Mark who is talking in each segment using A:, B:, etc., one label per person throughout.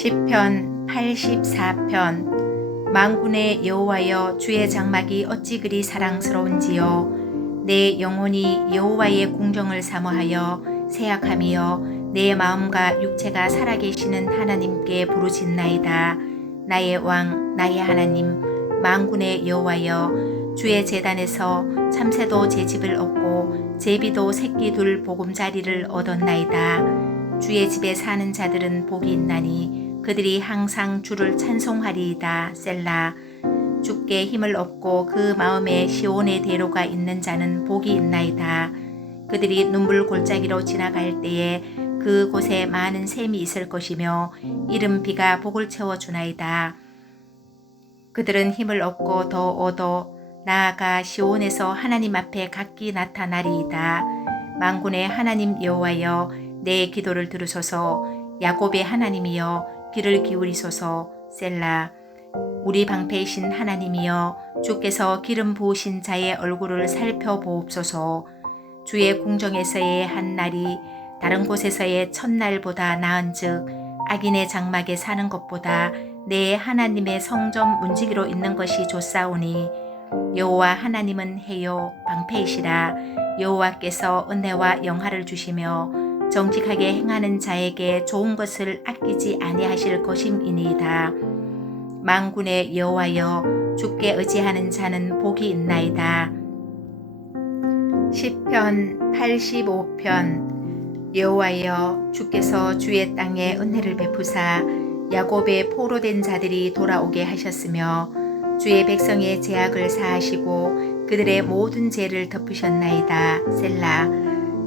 A: 시편 84편. 만군의 여호와여 주의 장막이 어찌 그리 사랑스러운지요? 내 영혼이 여호와의 궁정을 사모하여 세약하며 내 마음과 육체가 살아계시는 하나님께 부르짖나이다. 나의 왕 나의 하나님 만군의 여호와여 주의 재단에서 참새도 제 집을 얻고 제비도 새끼 둘 보금자리를 얻었나이다. 주의 집에 사는 자들은 복이 있나니 그들이 항상 주를 찬송하리이다. 셀라. 주께 힘을 얻고 그 마음에 시온의 대로가 있는 자는 복이 있나이다. 그들이 눈물 골짜기로 지나갈 때에 그 곳에 많은 샘이 있을 것이며 이른 비가 복을 채워 주나이다. 그들은 힘을 얻고 더 얻어 나아가 시온에서 하나님 앞에 각기 나타나리이다. 만군의 하나님 여호와여 내 기도를 들으소서 야곱의 하나님이여 귀를 기울이소서. 셀라 우리 방패이신 하나님이여 주께서 기름 부으신 자의 얼굴을 살펴보옵소서. 주의 궁정에서의 한 날이 다른 곳에서의 첫날보다 나은즉 악인의 장막에 사는 것보다 내 하나님의 성전 문지기로 있는 것이 좋사오니 여호와 하나님은 해요 방패이시라. 여호와께서 은혜와 영화를 주시며 정직하게 행하는 자에게 좋은 것을 아끼지 아니하실 것임이니이다. 만군의 여호와여 주께 의지하는 자는 복이 있나이다. 시편 85편 여호와여 주께서 주의 땅에 은혜를 베푸사 야곱의 포로된 자들이 돌아오게 하셨으며 주의 백성의 제약을 사하시고 그들의 모든 죄를 덮으셨나이다. 셀라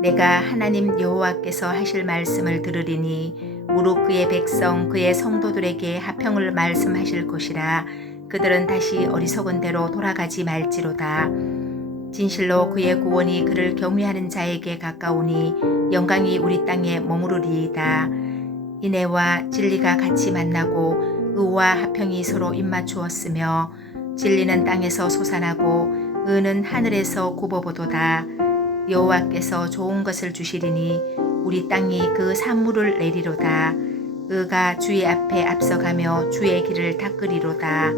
A: 내가 하나님 여호와께서 하실 말씀을 들으리니 무릇 그의 백성 그의 성도들에게 하평을 말씀하실 것이라. 그들은 다시 어리석은 대로 돌아가지 말지로다. 진실로 그의 구원이 그를 경외하는 자에게 가까우니 영광이 우리 땅에 머무르리이다. 인애와 진리가 같이 만나고 의와 하평이 서로 입맞추었으며 진리는 땅에서 솟아나고 의는 하늘에서 굽어보도다 여호와께서 좋은 것을 주시리니 우리 땅이 그 산물을 내리로다. 의가 주의 앞에 앞서가며 주의 길을 닦으리로다.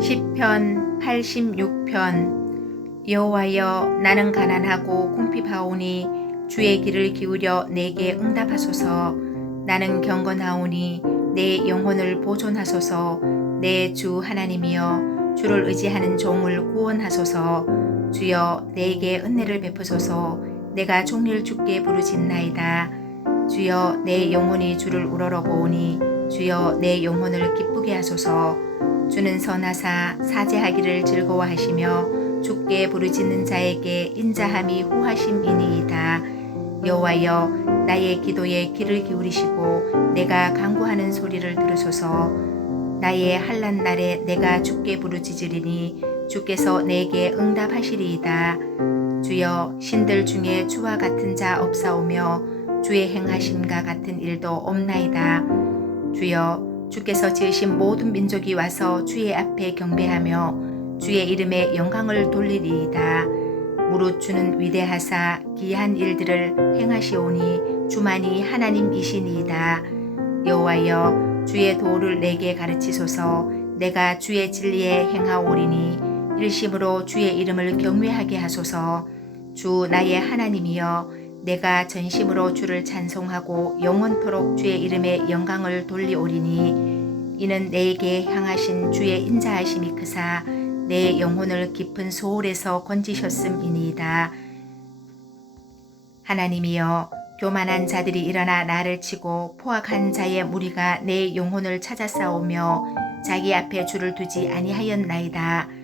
A: 시편 86편 여호와여 나는 가난하고 궁핍하오니 주의 길을 기울여 내게 응답하소서 나는 경건하오니 내 영혼을 보존하소서 내 주 하나님이여 주를 의지하는 종을 구원하소서 주여 내게 은혜를 베푸소서 내가 종일 주께 부르짖나이다. 주여 내 영혼이 주를 우러러보오니 주여 내 영혼을 기쁘게 하소서 주는 선하사 사죄하기를 즐거워하시며 주께 부르짖는 자에게 인자함이 후하심이니이다. 여호와여 나의 기도에 귀를 기울이시고 내가 간구하는 소리를 들으소서 나의 한란 날에 내가 주께 부르짖으리니 주께서 내게 응답하시리이다. 주여 신들 중에 주와 같은 자 없사오며 주의 행하심과 같은 일도 없나이다. 주여 주께서 지으신 모든 민족이 와서 주의 앞에 경배하며 주의 이름에 영광을 돌리리이다. 무릇 주는 위대하사 기한 일들을 행하시오니 주만이 하나님이시니이다. 여호와여 주의 도를 내게 가르치소서 내가 주의 진리에 행하오리니 일심으로 주의 이름을 경외하게 하소서. 주 나의 하나님이여 내가 전심으로 주를 찬송하고 영원토록 주의 이름에 영광을 돌리오리니 이는 내게 향하신 주의 인자하심이 크사 내 영혼을 깊은 소홀에서 건지셨음이니이다. 하나님이여 교만한 자들이 일어나 나를 치고 포악한 자의 무리가 내 영혼을 찾아 싸우며 자기 앞에 주를 두지 아니하였나이다.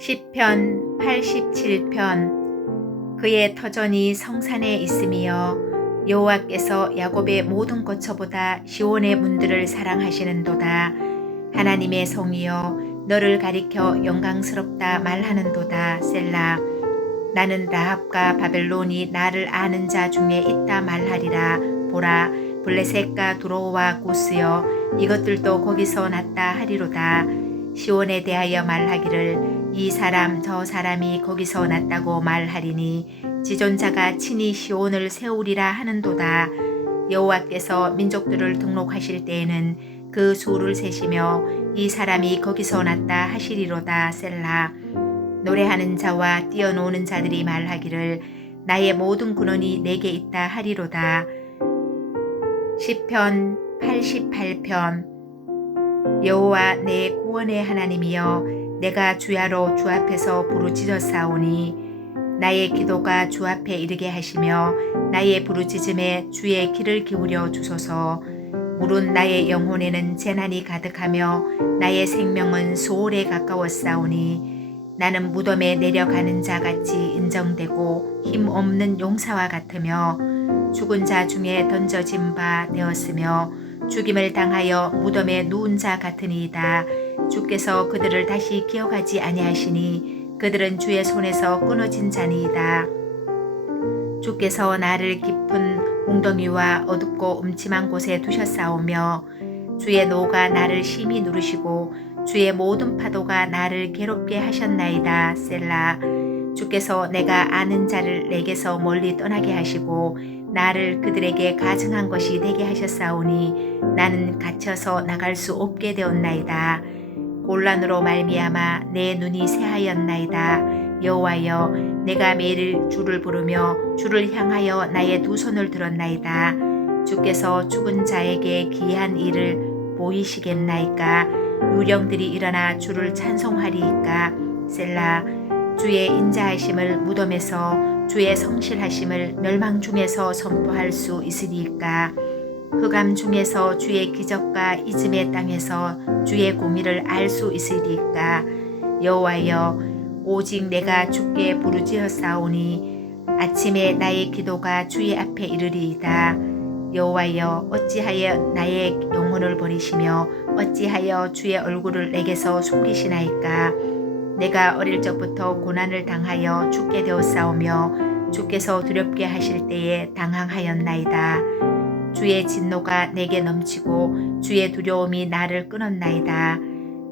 A: 시편 87편 그의 터전이 성산에 있으며 여호와께서 야곱의 모든 거처보다 시온의 문들을 사랑하시는도다. 하나님의 성이여 너를 가리켜 영광스럽다 말하는도다. 셀라 나는 라합과 바벨론이 나를 아는 자 중에 있다 말하리라. 보라 블레셋과 두로와 구스여 이것들도 거기서 났다 하리로다. 시온에 대하여 말하기를 이 사람 저 사람이 거기서 났다고 말하리니 지존자가 친히 시온을 세우리라 하는도다. 여호와께서 민족들을 등록하실 때에는 그 수를 세시며 이 사람이 거기서 났다 하시리로다 셀라. 노래하는 자와 뛰어노는 자들이 말하기를 나의 모든 근원이 내게 있다 하리로다. 시편 88편 여호와 내 구원의 하나님이여 내가 주야로 주 앞에서 부르짖었사오니 나의 기도가 주 앞에 이르게 하시며 나의 부르짖음에 주의 귀를 기울여 주소서 물은 나의 영혼에는 재난이 가득하며 나의 생명은 소홀에 가까웠사오니 나는 무덤에 내려가는 자 같이 인정되고 힘 없는 용사와 같으며 죽은 자 중에 던져진 바 되었으며 죽임을 당하여 무덤에 누운 자 같으니이다. 주께서 그들을 다시 기억하지 아니하시니 그들은 주의 손에서 끊어진 자니이다. 주께서 나를 깊은 웅덩이와 어둡고 음침한 곳에 두셨사오며 주의 노가 나를 심히 누르시고 주의 모든 파도가 나를 괴롭게 하셨나이다. 셀라. 주께서 내가 아는 자를 내게서 멀리 떠나게 하시고 나를 그들에게 가증한 것이 되게 하셨사오니 나는 갇혀서 나갈 수 없게 되었나이다. 곤란으로 말미암아 내 눈이 새하였나이다. 여호와여 내가 매일 주를 부르며 주를 향하여 나의 두 손을 들었나이다. 주께서 죽은 자에게 귀한 일을 보이시겠나이까 유령들이 일어나 주를 찬송하리이까 셀라 주의 인자하심을 무덤에서 주의 성실하심을 멸망 중에서 선포할 수 있으리이까 흑암 중에서 주의 기적과 이즘의 땅에서 주의 공의를 알 수 있으리이까? 여호와여 오직 내가 주께 부르짖었사오니 아침에 나의 기도가 주의 앞에 이르리이다. 여호와여 어찌하여 나의 영혼을 버리시며 어찌하여 주의 얼굴을 내게서 숨기시나이까? 내가 어릴 적부터 고난을 당하여 죽게 되었사오며 주께서 두렵게 하실 때에 당황하였나이다 주의 진노가 내게 넘치고 주의 두려움이 나를 끊었나이다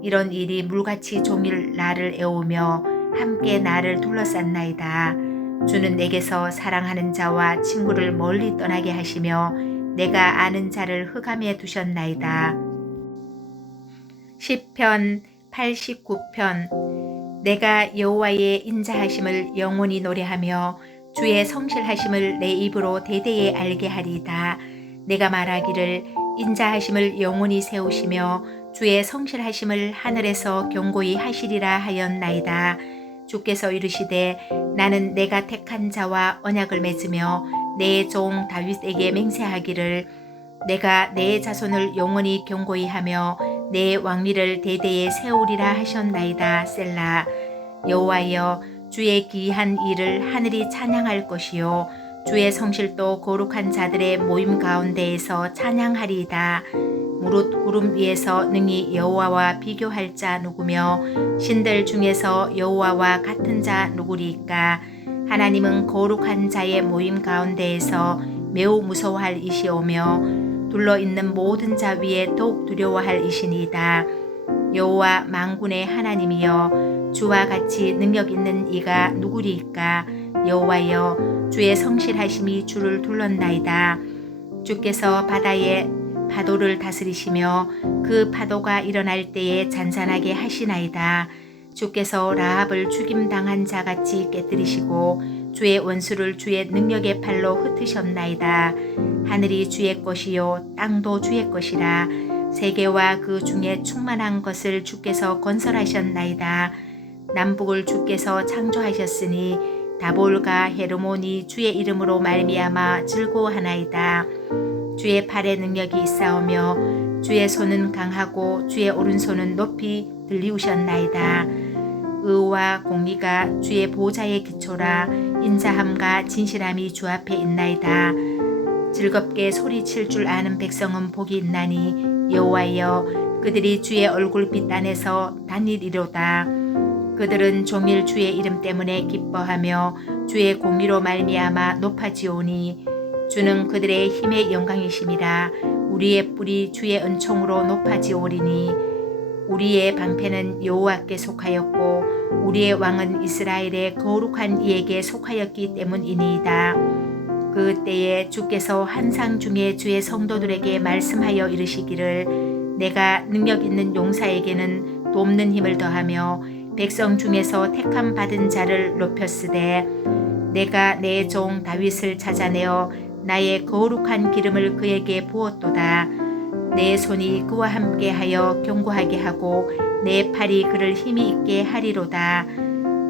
A: 이런 일이 물같이 종일 나를 애우며 함께 나를 둘러쌌나이다 주는 내게서 사랑하는 자와 친구를 멀리 떠나게 하시며 내가 아는 자를 흑암에 두셨나이다. 시편 89편 내가 여호와의 인자하심을 영원히 노래하며 주의 성실하심을 내 입으로 대대에 알게 하리이다. 내가 말하기를 인자하심을 영원히 세우시며 주의 성실하심을 하늘에서 경고히 하시리라 하였나이다. 주께서 이르시되 나는 내가 택한 자와 언약을 맺으며 내 종 다윗에게 맹세하기를 내가 내 자손을 영원히 경고히 하며 내 왕위를 대대에 세우리라 하셨나이다 셀라 여호와여 주의 기이한 일을 하늘이 찬양할 것이요 주의 성실도 거룩한 자들의 모임 가운데에서 찬양하리이다. 무릇 구름 위에서 능히 여호와와 비교할 자 누구며 신들 중에서 여호와와 같은 자 누구리까? 하나님은 거룩한 자의 모임 가운데에서 매우 무서워할 이시오며 둘러 있는 모든 자 위에 더욱 두려워할 이시니이다. 여호와 망군의 하나님이여 주와 같이 능력 있는 이가 누구리까 여호와여 주의 성실하심이 주를 둘렀나이다 주께서 바다에 파도를 다스리시며 그 파도가 일어날 때에 잔잔하게 하시나이다. 주께서 라합을 죽임 당한 자같이 깨뜨리시고 주의 원수를 주의 능력의 팔로 흩으셨나이다. 하늘이 주의 것이요 땅도 주의 것이라 세계와 그 중에 충만한 것을 주께서 건설하셨나이다. 남북을 주께서 창조하셨으니 다볼과 헤르몬이 주의 이름으로 말미암아 즐거워하나이다. 주의 팔의 능력이 있사오며 주의 손은 강하고 주의 오른손은 높이 들리우셨나이다. 의와 공의가 주의 보좌의 기초라 인자함과 진실함이 주 앞에 있나이다. 즐겁게 소리칠 줄 아는 백성은 복이 있나니 여호와여 그들이 주의 얼굴빛 안에서 단일이로다. 그들은 종일 주의 이름 때문에 기뻐하며 주의 공의로 말미암아 높아지오니 주는 그들의 힘의 영광이심이라 우리의 뿔이 주의 은총으로 높아지오리니 우리의 방패는 여호와께 속하였고 우리의 왕은 이스라엘의 거룩한 이에게 속하였기 때문이니이다. 그 때에 주께서 한상 중에 주의 성도들에게 말씀하여 이르시기를 내가 능력 있는 용사에게는 돕는 힘을 더하며 백성 중에서 택함 받은 자를 높였으되 내가 내 종 다윗을 찾아내어 나의 거룩한 기름을 그에게 부었도다. 내 손이 그와 함께 하여 견고하게 하고 내 팔이 그를 힘이 있게 하리로다.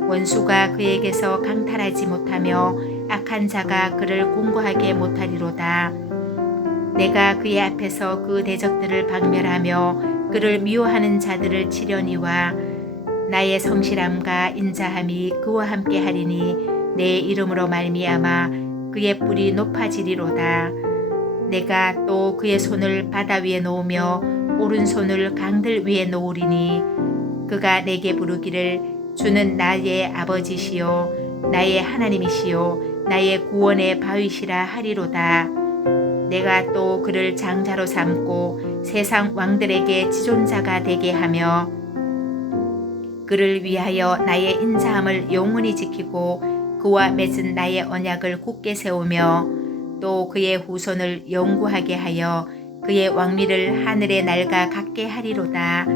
A: 원수가 그에게서 강탈하지 못하며 악한 자가 그를 공고하게 못하리로다. 내가 그의 앞에서 그 대적들을 박멸하며 그를 미워하는 자들을 치려니와 나의 성실함과 인자함이 그와 함께 하리니 내 이름으로 말미암아 그의 뿔이 높아지리로다. 내가 또 그의 손을 바다 위에 놓으며 오른손을 강들 위에 놓으리니 그가 내게 부르기를 주는 나의 아버지시요 나의 하나님이시요 나의 구원의 바위시라 하리로다. 내가 또 그를 장자로 삼고 세상 왕들에게 지존자가 되게 하며 그를 위하여 나의 인자함을 영원히 지키고 그와 맺은 나의 언약을 굳게 세우며 또 그의 후손을 영구하게 하여 그의 왕미를 하늘에 날가 갖게 하리로다.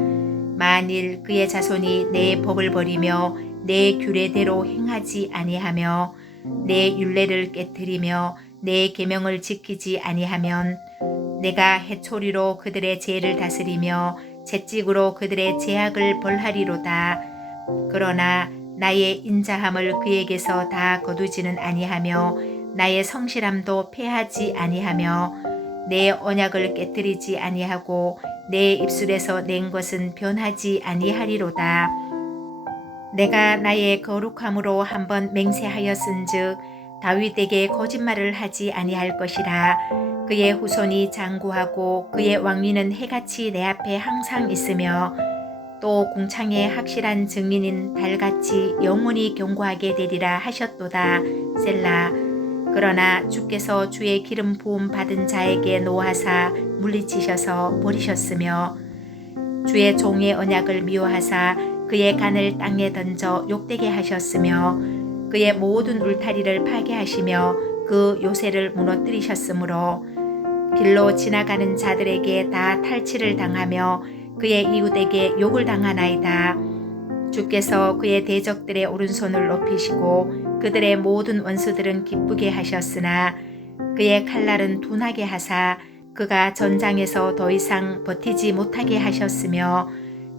A: 만일 그의 자손이 내 법을 버리며 내 규례대로 행하지 아니하며 내 율례를 깨뜨리며 내 계명을 지키지 아니하면 내가 해초리로 그들의 죄를 다스리며 채찍으로 그들의 제약을 벌하리로다. 그러나 나의 인자함을 그에게서 다 거두지는 아니하며 나의 성실함도 패하지 아니하며 내 언약을 깨뜨리지 아니하고 내 입술에서 낸 것은 변하지 아니하리로다. 내가 나의 거룩함으로 한번 맹세하였은즉 다윗에게 거짓말을 하지 아니할 것이라 그의 후손이 장구하고 그의 왕위는 해같이 내 앞에 항상 있으며 또 공창의 확실한 증인인 달같이 영원히 경고하게 되리라 하셨도다 셀라. 그러나 주께서 주의 기름 부음 받은 자에게 노하사 물리치셔서 버리셨으며 주의 종의 언약을 미워하사 그의 간을 땅에 던져 욕되게 하셨으며 그의 모든 울타리를 파괴하시며 그 요새를 무너뜨리셨으므로 길로 지나가는 자들에게 다 탈취를 당하며 그의 이웃에게 욕을 당하나이다. 주께서 그의 대적들의 오른손을 높이시고 그들의 모든 원수들은 기쁘게 하셨으나 그의 칼날은 둔하게 하사 그가 전장에서 더 이상 버티지 못하게 하셨으며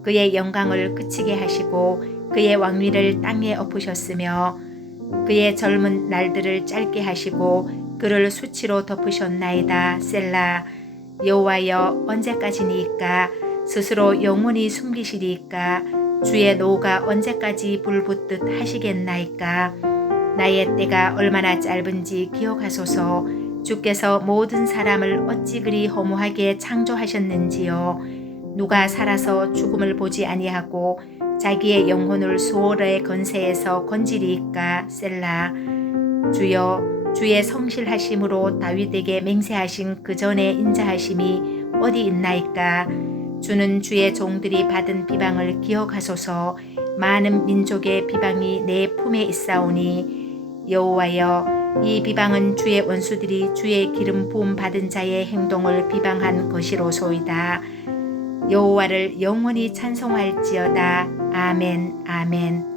A: 그의 영광을 그치게 하시고 그의 왕위를 땅에 엎으셨으며 그의 젊은 날들을 짧게 하시고 그를 수치로 덮으셨나이다 셀라. 여호와여 언제까지니까? 스스로 영원히 숨기시리까? 주의 노가 언제까지 불붙듯 하시겠나이까? 나의 때가 얼마나 짧은지 기억하소서. 주께서 모든 사람을 어찌 그리 허무하게 창조하셨는지요. 누가 살아서 죽음을 보지 아니하고 자기의 영혼을 수월의 건세에서 건지리이까? 셀라. 주여 주의 성실하심으로 다윗에게 맹세하신 그 전에 인자하심이 어디 있나이까? 주는 주의 종들이 받은 비방을 기억하소서. 많은 민족의 비방이 내 품에 있사오니 여호와여 이 비방은 주의 원수들이 주의 기름 부음 받은 자의 행동을 비방한 것이로소이다. 여호와를 영원히 찬송할지어다. 아멘 아멘